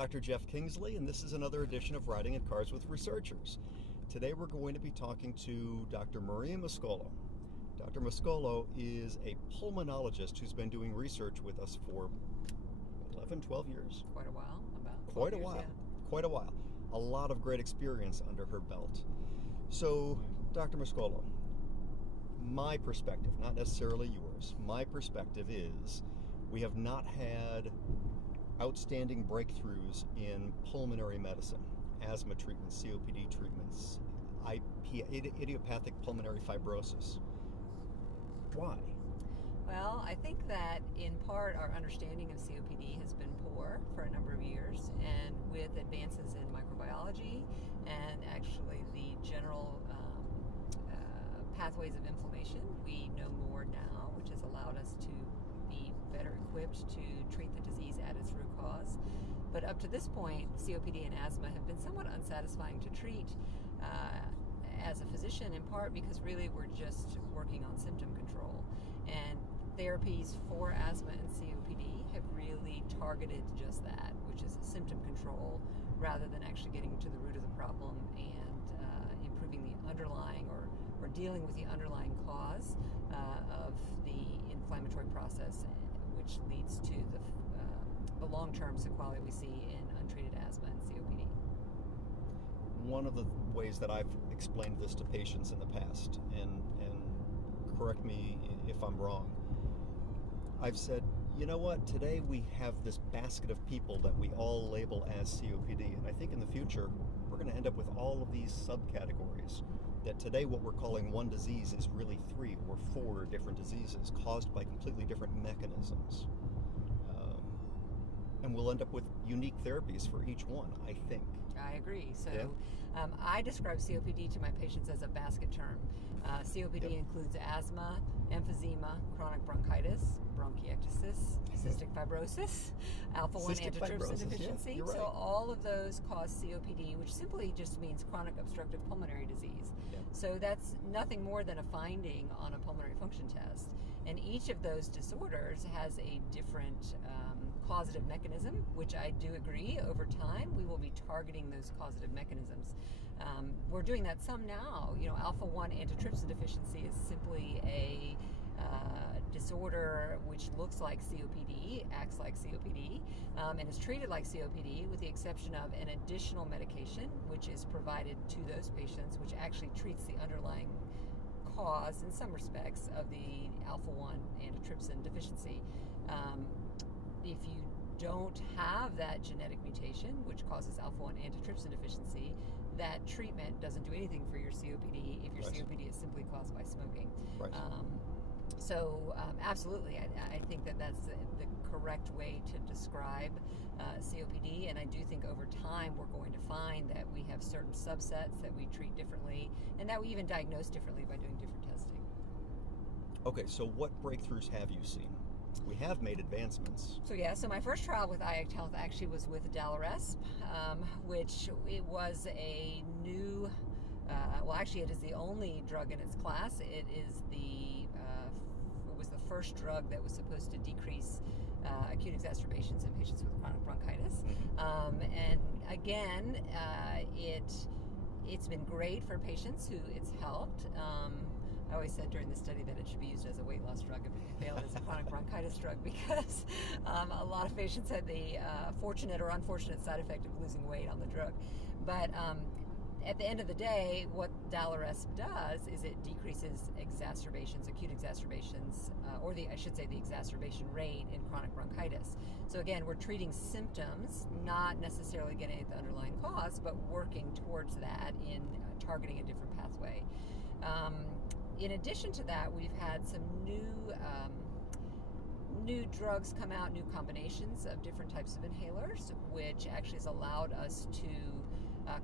Dr. Jeff Kingsley, and this is another edition of Riding in Cars with Researchers. Today we're going to be talking to Dr. Maria Mascolo. Dr. Mascolo is a pulmonologist who's been doing research with us for 11, 12 years. Quite a while, about Quite a years, while. Yeah. Quite a while. A lot of great experience under her belt. So, Dr. Mascolo, my perspective, not necessarily yours, my perspective is we have not had outstanding breakthroughs in pulmonary medicine, asthma treatments, COPD treatments, idiopathic pulmonary fibrosis. Why? Well, I think that in part our understanding of COPD has been poor for a number of years, and with advances in microbiology and actually the general pathways of inflammation, we know more now, which has allowed us to be better equipped to treat the disease at its root cause. But up to this point, COPD and asthma have been somewhat unsatisfying to treat as a physician, in part because really we're just working on symptom control. And therapies for asthma and COPD have really targeted just that, which is symptom control, rather than actually getting to the root of the problem and improving the underlying or dealing with the underlying cause of the inflammatory process, which leads to the long-term sequelae we see in untreated asthma and COPD. One of the ways that I've explained this to patients in the past, and correct me if I'm wrong, I've said, you know what, today we have this basket of people that we all label as COPD, and I think in the future we're going to end up with all of these subcategories. That today what we're calling one disease is really 3 or 4 different diseases caused by completely different mechanisms. And we'll end up with unique therapies for each one, I think. I agree. So Yeah. I describe COPD to my patients as a basket term. COPD includes asthma, emphysema, chronic bronchitis, bronchiectasis, cystic fibrosis, alpha-1 antitrypsin deficiency. Yeah, you're right. So all of those cause COPD, which simply just means chronic obstructive pulmonary disease. Yeah. So that's nothing more than a finding on a pulmonary function test. And each of those disorders has a different causative mechanism, which I do agree over time we will be targeting those causative mechanisms. We're doing that some now. You know, alpha-1 antitrypsin deficiency is simply a disorder which looks like COPD, acts like COPD, and is treated like COPD, with the exception of an additional medication which is provided to those patients, which actually treats the underlying cause in some respects of the alpha-1 antitrypsin deficiency. If you don't have that genetic mutation, which causes alpha-1 antitrypsin deficiency, that treatment doesn't do anything for your COPD if your COPD is simply caused by smoking. Right. So absolutely, I think that that's the correct way to describe COPD, and I do think over time we're going to find that we have certain subsets that we treat differently, and that we even diagnose differently by doing different testing. Okay, so what breakthroughs have you seen? We have made advancements. So my first trial with IACT Health actually was with Dalaresp, which it was a new, it is the only drug in its class. It was the first drug that was supposed to decrease acute exacerbations in patients with chronic bronchitis. And again, it's been great for patients who it's helped. I always said during the study that it should be used as a weight loss drug if it failed as a chronic bronchitis drug, because a lot of patients had the fortunate or unfortunate side effect of losing weight on the drug. But at the end of the day, what Dalaresp does is it decreases exacerbations, acute exacerbations, the exacerbation rate in chronic bronchitis. So again, we're treating symptoms, not necessarily getting at the underlying cause, but working towards that in targeting a different pathway. In addition to that, we've had some new drugs come out, new combinations of different types of inhalers, which actually has allowed us to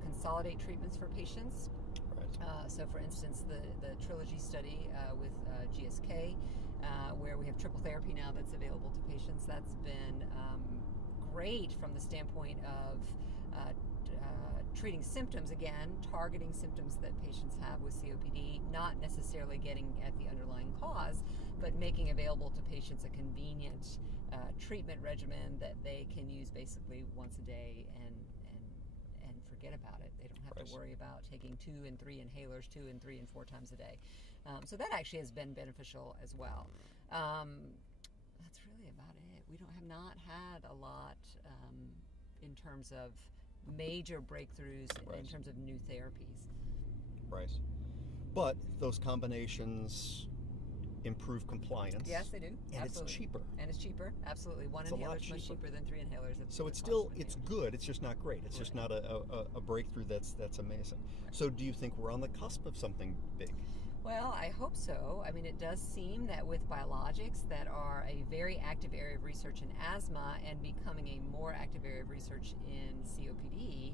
consolidate treatments for patients. Right. So for instance, the Trilogy study with GSK, where we have triple therapy now that's available to patients, that's been great from the standpoint of treating symptoms, again, targeting symptoms that patients have with COPD, not necessarily getting at the underlying cause, but making available to patients a convenient treatment regimen that they can use basically once a day and forget about it. They don't have to worry about taking 2 and 3 inhalers 2 and 3 and 4 times a day. So that actually has been beneficial as well. That's really about it. We have not had a lot in terms of major breakthroughs in terms of new therapies. Right. But those combinations improve compliance. Yes, they do. And Absolutely. it's cheaper. And it's cheaper. Absolutely. One inhaler is much cheaper than 3 inhalers. So it's still, it's good. It's just not great. It's just not a breakthrough that's amazing. Right. So do you think we're on the cusp of something big? Well, I hope so. I mean, it does seem that with biologics that are a very active area of research in asthma and becoming a more active area of research in COPD,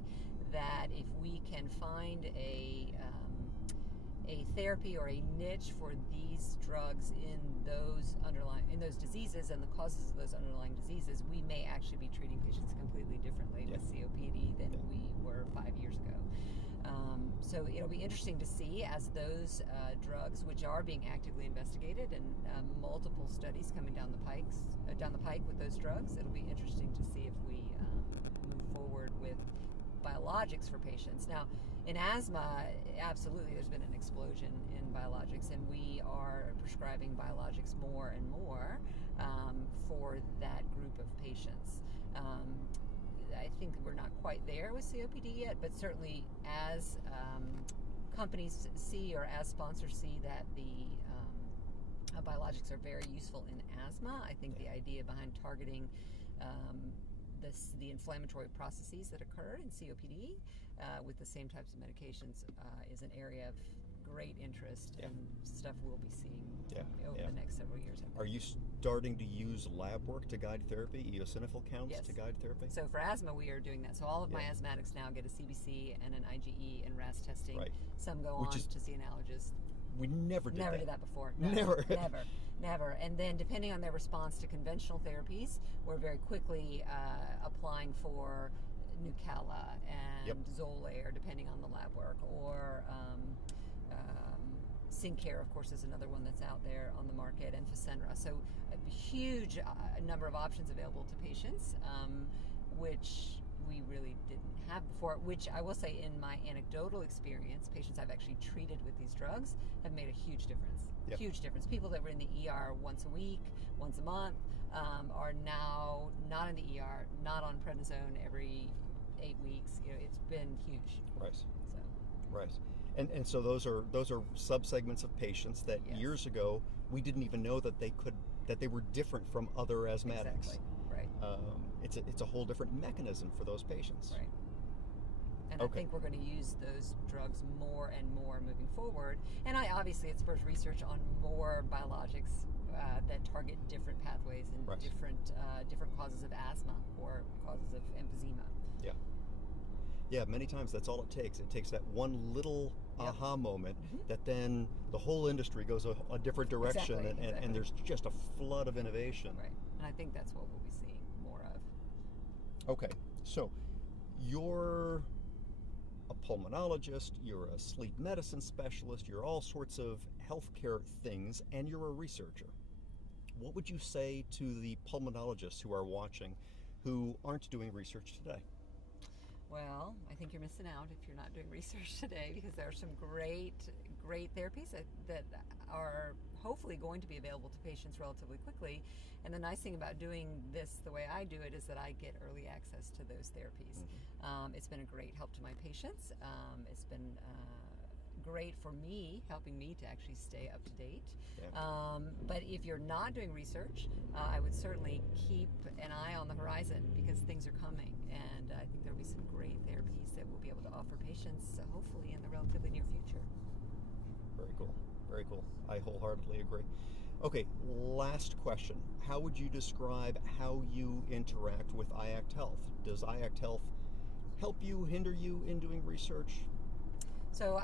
that if we can find a therapy or a niche for these drugs in those diseases and the causes of those underlying diseases, we may actually be treating patients completely differently with COPD than we were 5 years ago. So it'll be interesting to see as those drugs, which are being actively investigated, and multiple studies coming down the pike with those drugs. It'll be interesting to see if we move forward with biologics for patients. Now, in asthma, absolutely, there's been an explosion in biologics, and we are prescribing biologics more and more for that group of patients. I think we're not quite there with COPD yet, but certainly as companies see or as sponsors see that the biologics are very useful in asthma, I think the idea behind targeting the inflammatory processes that occur in COPD with the same types of medications is an area of great interest and stuff we'll be seeing over the next several years. Are you starting to use lab work to guide therapy, eosinophil counts to guide therapy? So for asthma, we are doing that. So all of my asthmatics now get a CBC and an IgE and RAS testing. Right. Some go on to see an allergist. We never did that before. No, Never. And then depending on their response to conventional therapies, we're very quickly applying for Nucala and Xolair, depending on the lab work, or Syncare, of course, is another one that's out there on the market, and Fasenra. So a huge number of options available to patients, which we really didn't have before, which I will say in my anecdotal experience, patients I've actually treated with these drugs have made a huge difference. Huge difference. People that were in the ER once a week, once a month, are now not in the ER, not on prednisone every 8 weeks. You know, it's been huge. Right. So. Right. And so those are subsegments of patients that years ago we didn't even know that they were different from other asthmatics. Exactly. Right. It's a whole different mechanism for those patients. Right. And I think we're going to use those drugs more and more moving forward. And it spurs research on more biologics that target different pathways and different causes of asthma or causes of emphysema. Yeah, many times that's all it takes. It takes that one little aha moment that then the whole industry goes a different direction, and there's just a flood of innovation. Right, and I think that's what we'll be seeing more of. Okay, so you're a pulmonologist, you're a sleep medicine specialist, you're all sorts of healthcare things, and you're a researcher. What would you say to the pulmonologists who are watching who aren't doing research today? Well, I think you're missing out if you're not doing research today, because there are some great therapies that are hopefully going to be available to patients relatively quickly. And the nice thing about doing this the way I do it is that I get early access to those therapies. It's been a great help to my patients. It's been great for me, helping me to actually stay up to date. But if you're not doing research, I would certainly keep an eye on the horizon, because things are coming, and I think there'll be some great therapies that we'll be able to offer patients, hopefully in the relatively near future. Very cool. I wholeheartedly agree. Okay, last question. How would you describe how you interact with IACT Health? Does IACT Health help you, hinder you in doing research? So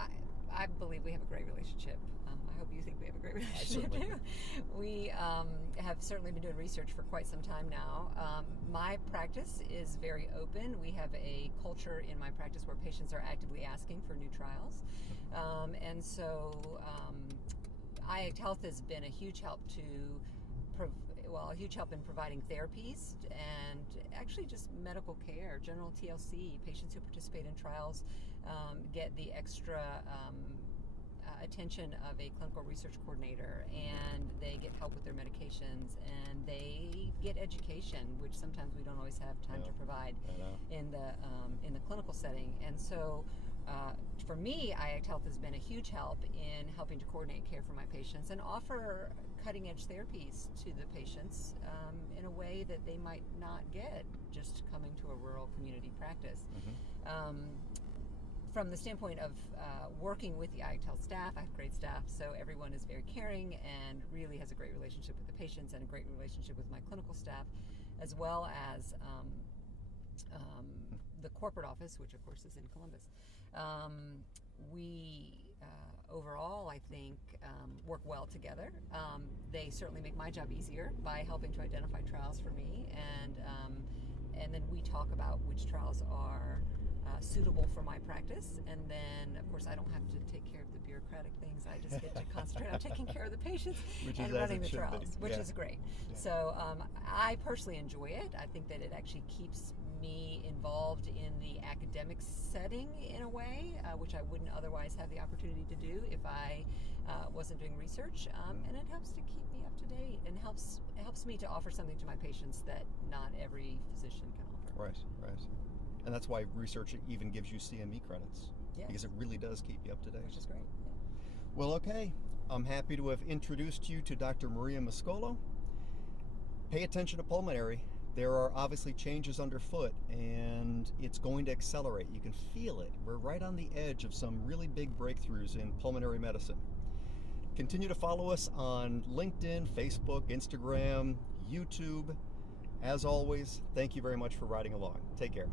I believe we have a great relationship. I hope you think we have a great relationship too. We have certainly been doing research for quite some time now. My practice is very open. We have a culture in my practice where patients are actively asking for new trials. And so IACT Health has been a huge help a huge help in providing therapies and actually just medical care, general TLC. Patients who participate in trials get the extra attention of a clinical research coordinator, and they get help with their medications, and they get education, which sometimes we don't always have time to provide in the clinical setting. And so for me, IACT Health has been a huge help in helping to coordinate care for my patients and offer cutting-edge therapies to the patients in a way that they might not get just coming to a rural community practice. From the standpoint of working with the IACT Health staff, I have great staff, so everyone is very caring and really has a great relationship with the patients and a great relationship with my clinical staff, as well as the corporate office, which of course is in Columbus. We overall, I think, work well together. They certainly make my job easier by helping to identify trials for me, and then we talk about which trials are suitable for my practice. And then, of course, I don't have to take care of the bureaucratic things. I just get to concentrate on taking care of the patients and running the trials, which is great. Yeah. So I personally enjoy it. I think that it actually keeps me involved in the academic setting in a way, which I wouldn't otherwise have the opportunity to do if I wasn't doing research, and it helps to keep me up to date and helps me to offer something to my patients that not every physician can offer. Right. And that's why research even gives you CME credits, because it really does keep you up to date. Which is great. Yeah. Well, okay. I'm happy to have introduced you to Dr. Maria Mascolo. Pay attention to pulmonary. There are obviously changes underfoot, and it's going to accelerate. You can feel it. We're right on the edge of some really big breakthroughs in pulmonary medicine. Continue to follow us on LinkedIn, Facebook, Instagram, YouTube. As always, thank you very much for riding along. Take care.